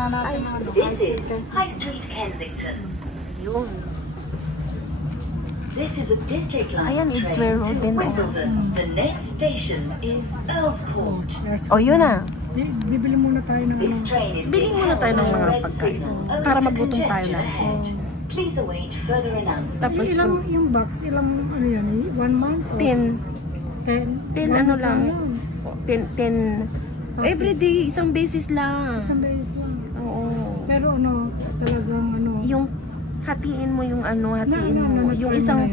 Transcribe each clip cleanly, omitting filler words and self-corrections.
This is High Street, Kensington. Yun. This is a district line Ayan, it's where road din. Wimbledon. The next station is Earls Court. Oh, yun na. Bibili muna tayo ng This train is Bili muna tayo ng mga pagkain. Para magutom tayo lang. Please await further announcement. Tapos, ilang yung box, ilang ano yan, 1 month? 10. 10? 10 ano lang. 10. Everyday, isang basis lang. Isang beses lang. Oo. Pero ano, talagang ano. Yung hatiin mo yung ano, hatiin mo. Yung isang,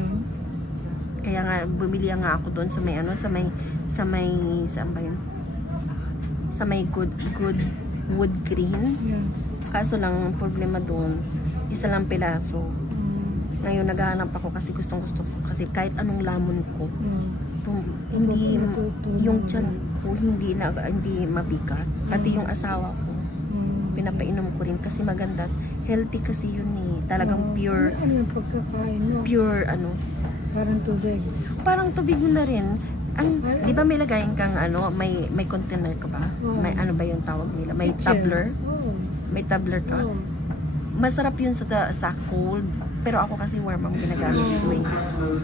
kaya nga, bumili nga ako doon sa may ano, sa may, saan ba yun? Sa may good wood green. Yeah. Kaso lang, problema doon, isa lang piraso. Ngayon, naghahanap ako kasi gusto ko. Kasi kahit anong lamon ko, hindi, yung tiyan ko, hindi mabigat. Pati yung asawa ko, pinapainom ko rin kasi maganda. Healthy kasi yun eh. Talagang pure. Ano yung pagkakain mo? Pure ano. Parang tubig. Parang tubig mo na rin. Di ba may lagayin kang ano, may container ka ba? May ano ba yung tawag nila? May tumbler? May tumbler ka? Masarap yun sa cold. Pero ako kasi warm ang ginagamit ko eh.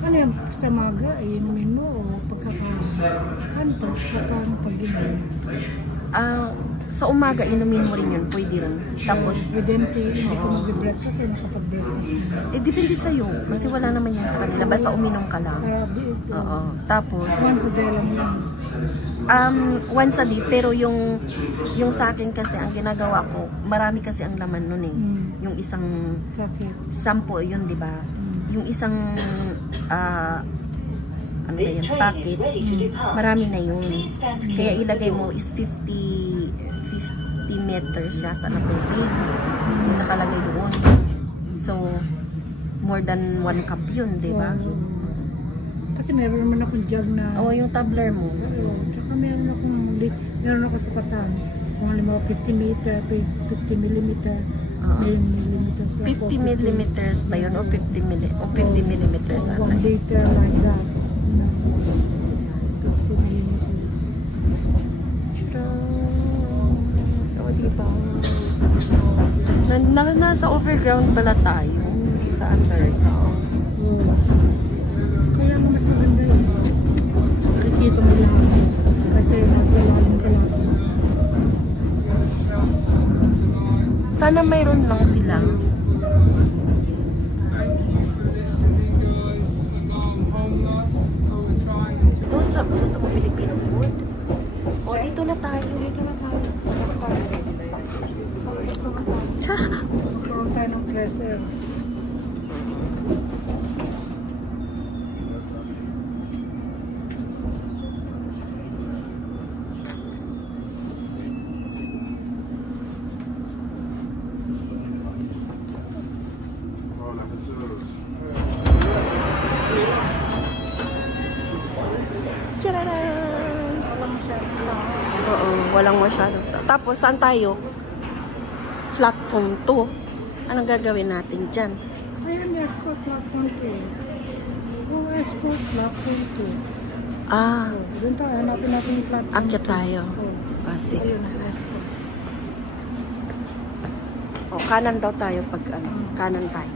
Ano yung sa maga, inumin mo o pagkakain? Ano pag-inom? Sa umaga, inumin mo rin yun. Pwede rin. Tapos, Hindi ko mag-breakfast kasi nakapag-breakfast. depende sa'yo. Kasi wala naman yan sa kanila. Basta uminom ka lang. Oo. Tapos, Once a day lang yan. once a day. Pero yung sa akin kasi, ang ginagawa ko, marami kasi ang laman nun eh. Yung isang Sakit. 10 yun, di ba? Yung isang ano ba yan, packet, marami na yun. Kaya ilagay mo is 50 meters yata na tubig yung nakalagay doon. So, more than 1 cup yun, di ba? Kasi meron naman akong jug na... Oo, yung tumbler mo. Tsaka meron akong sukatan. Kung halimbawa 50 meter, 50 millimeter, millimeters lang. 50 millimeters ba yun? O 50 millimeters? 1 liter like that. 50 millimeters. O, diba? Nasa overground pala tayo. Hindi sa underground. Kaya mas maganda yun. Nakikita mo lang. Kasi nasa lalim ka lang. Sana mayroon lang sila. Doon sa gusto mo Filipino food? O, dito na tayo. Tsa! Magkaroon tayo ng pressure. Oo, walang masyado. Tapos, saan tayo? Platform 2. Anong gagawin natin dyan? Ayan, escort platform 2. Oh, escort platform 2. Doon tayo, hanapin natin yung platform 2. Akyat tayo. Sige. Ayun, escort. O, kanan daw tayo pag ano. Kanan tayo.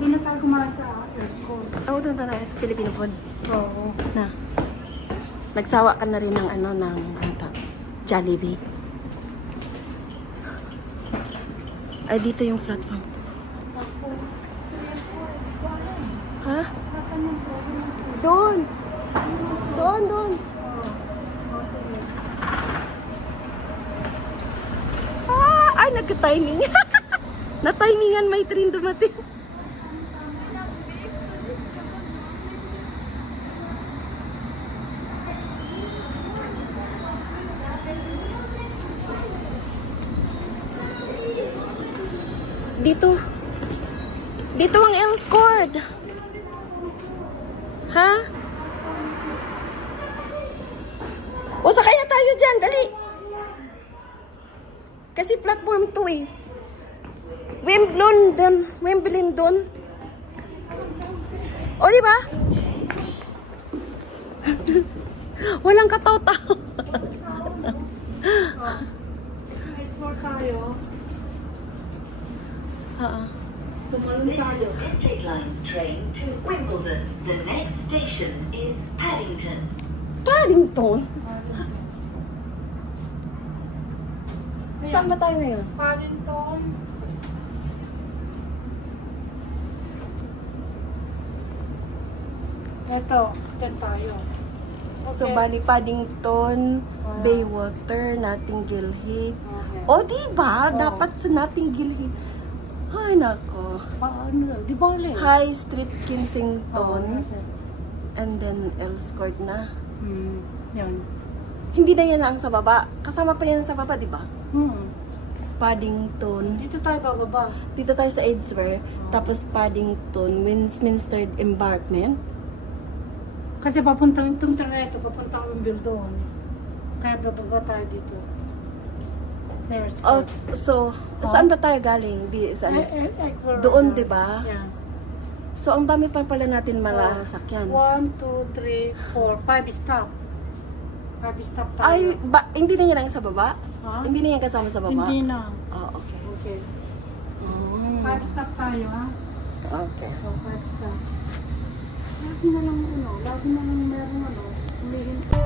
Doon na tayo kumasa escort. Oo, doon tayo sa Filipino food. Oo. Na. Nagsawa ka na rin ng ano, ng Jollibee. Ay, dito yung platform. Ha? Doon! Doon! Ay, nagka-timing. Na-timingan, may train dumating. Dito ang Earls Court. Ha? O, sakay na tayo dyan. Dali. Kasi platform 2 eh. Wimbledon. O, diba? Walang kataw-taw. Explore tayo. Tumalun This is tayo. a District Line train to Wimbledon. The next station is Paddington. Paddington? Saan ba tayo ngayon? Paddington. Ito, dyan tayo. So, bali Paddington, Baywater, Notting Hill. Okay. O, diba? Dapat sa Notting Hill. Ay, nako. Paano? Di ba ulit? High Street, Kensington. And then, Earls Court na. Yan. Hindi na yan ang sa baba. Kasama pa yan sa baba, diba? Paddington. Dito tayo bababa. Dito tayo sa Edgware. Tapos Paddington, Westminster Embankment. Kasi papuntang itong treneto, papuntang Wimbledon. Kaya bababa tayo dito. There's Oh, so, saan ba tayo galing? Saan? Doon, diba? Yeah. So, ang dami pa pala natin malasakyan. 1, 2, 3, 4, 5 stop. 5 stop tayo. Ay, hindi na yan ang sa baba? Ha? Hindi na yan kasama sa baba? Hindi na. Oh, okay. Okay. 5 stop tayo, ha? Okay. So, 5 stop. Lagi na lang meron humihinto.